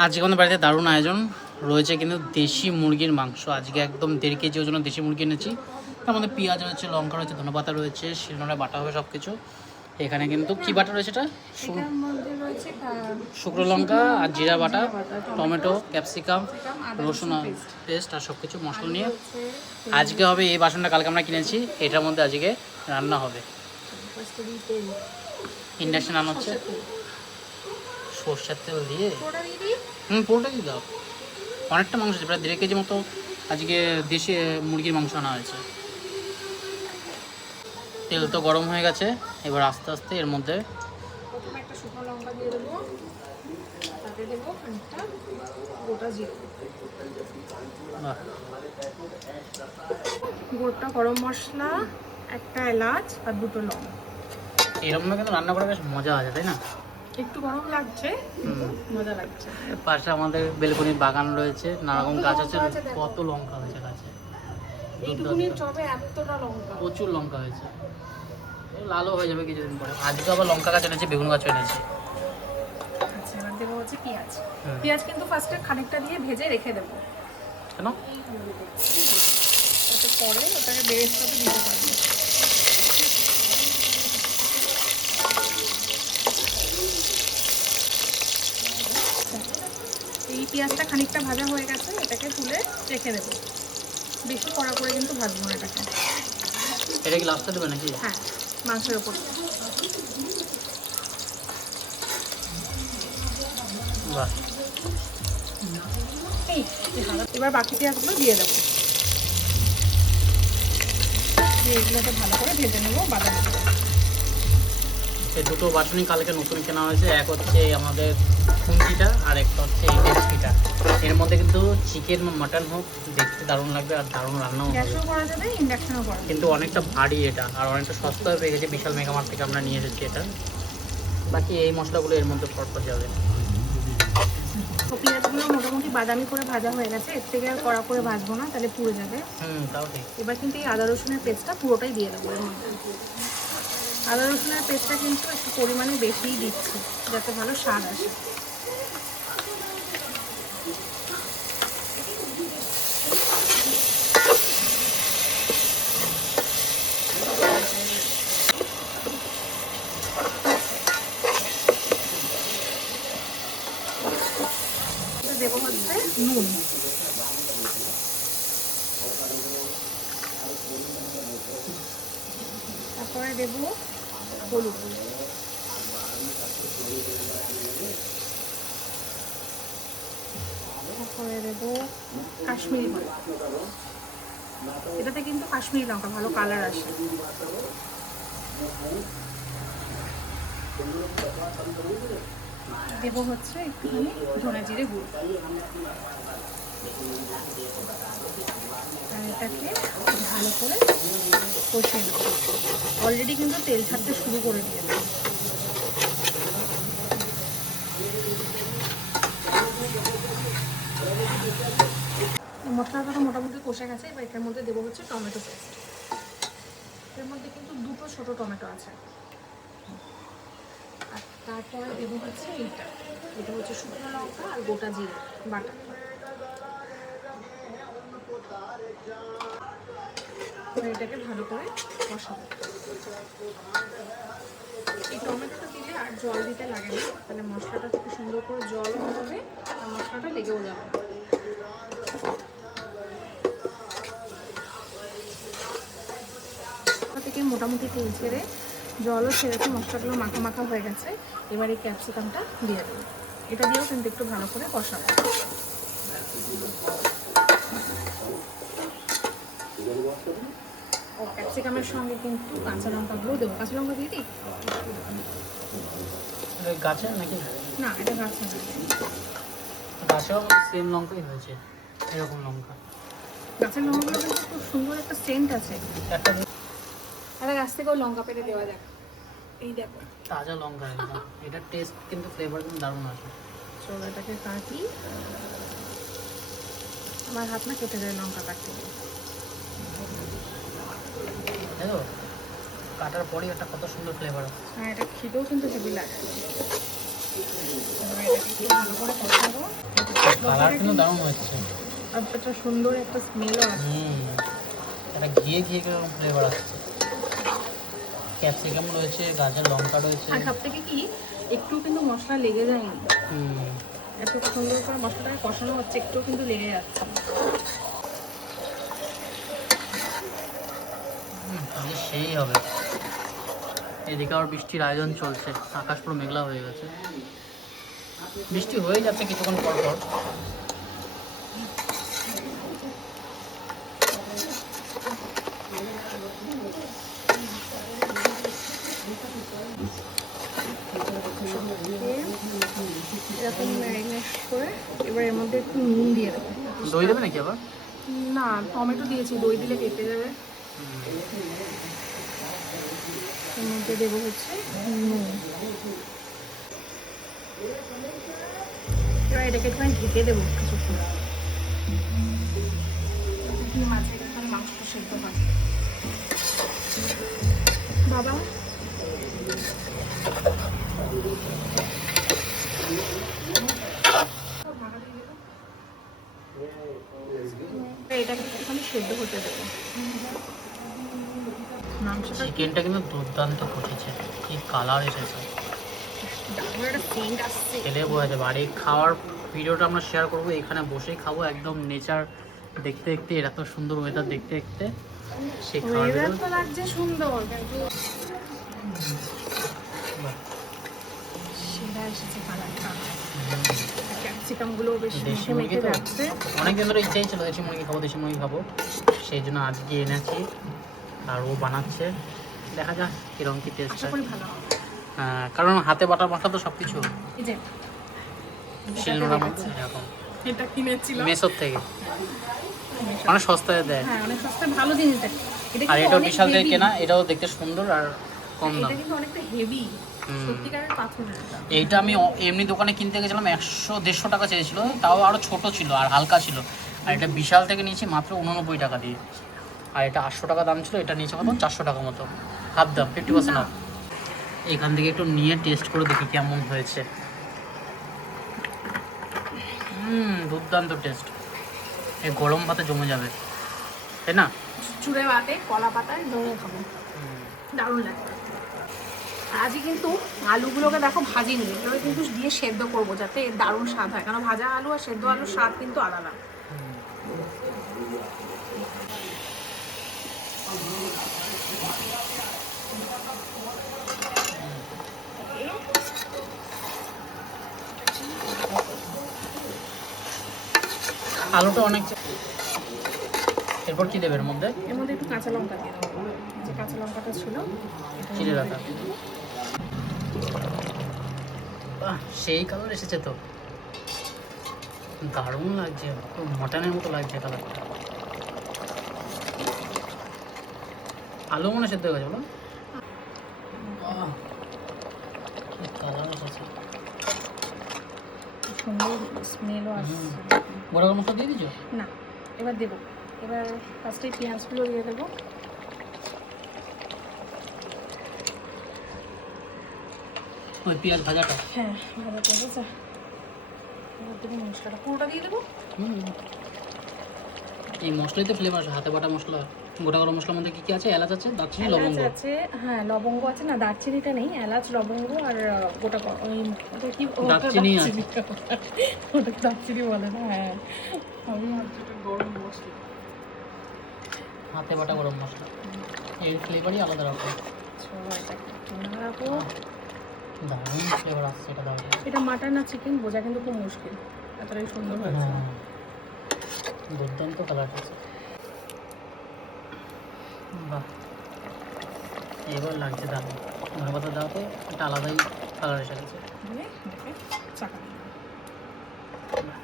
আজকে আমাদের বাড়িতে দারুণ আয়োজন রয়েছে, কিন্তু দেশি মুরগির মাংস। আজকে একদম 1.5 কেজি ওজন্য দেশি মুরগি এনেছি। তার মধ্যে পেঁয়াজ রয়েছে, লঙ্কা রয়েছে, ধনেপাতা রয়েছে, শিলনোড়ায় বাটা হবে সব কিছু। এখানে কিন্তু কি বাটা রয়েছে, এটা শুকনো লঙ্কা আর জিরা বাটা, টমেটো, ক্যাপসিকাম, রসুন পেস্ট আর সব কিছু মশলা নিয়ে আজকে হবে। এই বাসনটা কালকে আমরা কিনেছি, এটার মধ্যে আজকে রান্না হবে। ইন্ডাকশন রান্না হচ্ছে, সর্ষের তেল দিয়ে পুরোটা দিয়ে দাও। অনেকটা মাংস আছে, প্রায় 1.5 কেজি মতো আজকে দেশি মুরগির মাংস আনা হয়েছে। তেল তো গরম হয়ে গেছে, এবার আস্তে আস্তে এর মধ্যে প্রথমে একটা শুকনো লঙ্কা দিয়ে দেবো, তাতে দেবো একটা গোটা জিরে, গোটা গরম মশলা, একটা এলাচ আর 2টো লং। এরকম না কিন্তু রান্না করা বেশ মজা আছে, তাই না? একটু গরম লাগছে, মজা লাগছে। পাশে আমাদের বেলকনির বাগান রয়েছে, নানারকম গাছ আছে, কত লঙ্কা হয়েছে গাছে। এইটুকুনি চবে এতটা লঙ্কা, প্রচুর লঙ্কা হয়েছে, লালও হয়ে যাবে কিছুদিন পরে। আজকে আবার লঙ্কা গাছ এনেছে, বেগুন গাছ এনেছে। আচ্ছা, এবার দেবো হচ্ছে পেঁয়াজ। পেঁয়াজ কিন্তু ফার্স্টে খানিকটা দিয়ে ভেজে রেখে দেবো। কেন? তাতে পরে ওটাকে বেরেস্তাতে দিতে পারবো। এই পেঁয়াজটা খানিকটা ভাজা হয়ে গেছে, এটাকে তুলে রেখে দেবো। বেশি কড়া করে কিন্তু ভাজবো না এটাকে। এটা কি লাস্টে দেবে নাকি? হ্যাঁ, মাংসের ওপর। বাহ, এবার বাকি পেঁয়াজগুলো দিয়ে দেবো, দিয়ে এগুলোকে ভালো করে ভেজে নেবো বাদামি করে। এই দুটো বাসনই কালকে নতুন কেনা হয়েছে। এক হচ্ছে আমাদের খুন্তিটা আর একটা হচ্ছে এই ডেক্সিটা। এর মধ্যে কিন্তু চিকেন বা মাটন হোক, দেখতে দারুণ লাগবে আর দারুণ রান্নাও হবে। গ্যাসও করা যাবে, ইন্ডাকশনও করা যাবে। কিন্তু অনেকটা ভারী এটা, আর অনেকটা সস্তায় পেয়ে গেছে, বিশাল মেগামার্ট থেকে আমরা নিয়ে এসেছি এটা। বাকি এই মশলাগুলো এর মধ্যে পরপর যাবে। তো পেঁয়াজগুলো মোটামুটি বাদামি করে ভাজা হয়ে গেছে, এর থেকে আর কড়া করে ভাজবো না, তাহলে পুড়ে যাবে। তাও ঠিক। এবার কিন্তু এই আদা রসুনের পেস্টটা পুরোটাই দিয়ে দেবো এর মধ্যে। আদা রসুনের পেস্টটা কিন্তু একটু পরিমাণে বেশিই দিচ্ছি, যাতে ভালো স্বাদ আসে। দেবো হচ্ছে নুন, তারপরে দেবো হলুদ, তারপরে দেবো কাশ্মীরি লঙ্কা। এটাতে কিন্তু কাশ্মীরি লঙ্কা ভালো কালার আসে। দেবো হচ্ছে একটুখানি ধনে জিরে গুঁড়ো, আর এটাকে ভালো করে কষিয়ে নেব। অলরেডি কিন্তু তেল ছাড়তে শুরু করে দিয়েছে। মশলাটা মোটামুটি কষে গেছে, এবার এটার মধ্যে দেবো হচ্ছে টমেটো পেস্ট। এর মধ্যে কিন্তু 2টো ছোট টমেটো আছে। আর তারপরে দেবো হচ্ছে এটা হচ্ছে শুকনো লঙ্কা আর গোটা জিরে বাটা। এটাকে ভালো করে কষাবো। এই টমেটোটা দিলে আর জল দিতে লাগে না, তাহলে মশলাটা খুব সুন্দর করে জলও হবে আর মশলাটা লেগেও যাবে না। থেকে মোটামুটি তেল ছেড়ে জলও ছেড়েছে, মশলাগুলো মাখা মাখা হয়ে গেছে। এবার এই ক্যাপসিকামটা দিয়ে দেবো, এটা দিয়েও কিন্তু একটু ভালো করে কষাবো। ক্যাপসিকামের সঙ্গে কিন্তু কাঁচা লঙ্কাগুলো দেবো। কাঁচা লঙ্কা দিয়ে দিই? গাছে নাকি? না, এটা গাছে না, গাছেও সেম লঙ্কাই হয়েছে, এরকম লঙ্কা। গাছের লঙ্কাগুলো কিন্তু খুব সুন্দর একটা সেন্ট আছে। একটা গাছ থেকেও লঙ্কা পেড়ে দেওয়া যাক। এই দেখো তাজা লঙ্কা একদম, এটার টেস্ট কিন্তু ফ্লেভার কিন্তু দারুণ আছে। চলো এটাকে কাটি, আমার হাত না কেটে যায় লঙ্কা কাটতে গিয়ে। দেখো কাটার পরেই একটা কত সুন্দর ফ্লেভার আছে। হ্যাঁ, এটা খেতেও কিন্তু হেভি লাগে। এটাকে ভালো করে কষাবো। কালার কিন্তু দারুণ হচ্ছে। আর একটা সুন্দর একটা স্মেলও আছে। একটা ঘিয়ে ঘিয়ে ফ্লেভার আসছে। ক্যাপসিকাম রয়েছে, গাজর, লঙ্কা রয়েছে। আর সব থেকে কি একটু কিন্তু মশলা লেগে যায়নি। এত সুন্দর করে মশলাটাকে কষানো হচ্ছে, একটু কিন্তু লেগে যাচ্ছে। সেই হবে। এদিকে আবার বৃষ্টির আয়োজন চলছে, আকাশ পুরো মেঘলা হয়ে গেছে। বৃষ্টি হয়ে যাচ্ছে কিছুক্ষণ পর পর। এরকম ম্যারিনেট করে এবার এর মধ্যে একটু নুন দিয়ে দেবো। দই দেবে নাকি আবার? না, টমেটো দিয়েছি, দই দিলে কেটে যাবে। এর মধ্যে দেবো হচ্ছে নুন। এবার এটাকে একটু ঢেকে দেবো কিছুক্ষণ। মাছের এখানে মাংসটা সেদ্ধ হয়। বাবা এটাকে একটুখানি সেদ্ধ হতে দেবো। মাংসটা চিকেনটা কিন্তু দুর্দান্ত ফুটেছে, কি কালার এসেছে, দারুণ একটা সেন্ট আসছে। খেলে বোঝা যাবে। আর এই খাওয়ার ভিডিওটা আমরা শেয়ার করবো, এখানে বসেই খাবো, একদম নেচার দেখতে দেখতে, এত সুন্দর ওয়েদার দেখতে দেখতে সেই খাওয়ার ওয়েদার ভিডিও। তো লাগছে সুন্দর, কিন্তু সেরা এসেছে কালারটা। ক্যাপসিকামগুলো বেশ দেশি মেখে মুরগি মেখে তো যাচ্ছে। অনেকদিন ধরে ইচ্ছাই ছিল দেশি মুরগি খাবো, দেশি মুরগি খাবো, সেই জন্য আজকে এনেছি। আর ও বানাচ্ছে, দেখা যাক কিরকম কি টেস্ট আশা হয়। করি ভালো হবে। কারণ হাতে বাটা মশলা তো সব কিছু এই যে শিলনোড়ার মধ্যে এরকম এটা কিনেছিল মেসোর থেকে অনেক সস্তায় দেয়। হ্যাঁ, অনেক সস্তায় ভালো জিনিস দেয়। এটা আর কিন্তু এটাও অনেক বিশাল থেকে heavy। কেনা, এটাও দেখতে সুন্দর আর কম দাম। এটা কিন্তু অনেকটা হেভি, সত্যিকারের পাথরের এটা। এইটা আমি এমনি দোকানে কিনতে গেছিলাম, 100-150 টাকা চেয়েছিল, তাও আরও ছোট ছিল আর হালকা ছিল। আর এটা বিশাল থেকে নিয়েছি মাত্র 89 টাকা দিয়ে। আর এটা 800 টাকা দাম ছিল, এটা নিয়েছে কত 400 টাকা মতো, হাফ দাম, 50% অফ। এখান থেকে একটু নিয়ে টেস্ট করে দেখি কেমন হয়েছে। দুর্দান্ত টেস্ট, এই গরম ভাতে জমে যাবে, তাই না? চুড়ে ভাতে কলা পাতায় জমে খাবো, দারুণ লাগে। আজকে কিন্তু আলুগুলোকে দেখো ভাজি নিয়ে এগুলো কিন্তু দিয়ে সেদ্ধ করবো, যাতে এর দারুণ স্বাদ হয়। কারণ ভাজা আলু আর সেদ্ধ আলুর স্বাদ কিন্তু আলাদা। আলুটা অনেক। এরপর কি দেবে এর মধ্যে? এর মধ্যে একটু কাঁচা লঙ্কা দিয়ে দেবো, যে কাঁচা লঙ্কাটা ছিল চিড়ে রাখা। বাহ, সেই কালার এসেছে তো, দারুণ লাগছে, পুরো মটনের মতো লাগছে কালারটা। আলু মনে সেদ্ধ হয়ে গেছে বলো। বাহ, কি কালার এসেছে, সুন্দর স্মেলও আসছে। বড় গরম মশলা দিয়ে দিছো? না, এবার দেবো। এবার ফার্স্টে পেঁয়াজগুলো দিয়ে দেবো। ওই পেঁয়াজ ভাজাটা? হ্যাঁ, ভালো করে যা। এবার দেবো মশলাটা, পুরোটা দিয়ে দেবো। এই মশলাই তো ফ্লেভার আছে, হাতে বাটা মশলা। গোটা গরম মশলার মধ্যে কি কি আছে? এলাচ আছে, দারচিনি, এলাচ লবঙ্গ আছে, হ্যাঁ লবঙ্গ আছে, না দারচিনিটা নেই, এলাচ লবঙ্গ আর গোটা ওই ওটা কি দারচিনি আছে। ওটা দারচিনি বলে না। হ্যাঁ, আমি ভাবছি ওটা গরম মশলা। হাতে বাটা গরম মশলা, এর ফ্লেভারই আলাদা রকম। চলো এটা একটু নাড়াবো। দারুণ ফ্লেভার আসছে, এটা দারুণ। এটা মাটন না চিকেন বোঝা কিন্তু খুব মুশকিল, এতটাই সুন্দর হয়েছে। হ্যাঁ, দুর্দান্ত কালার আছে। বাহ, এবার লাগছে দারুণ। ধনে পাতা দেওয়াতে একটা আলাদাই কালার এসে গেছে। দিয়ে চাকা বাহ।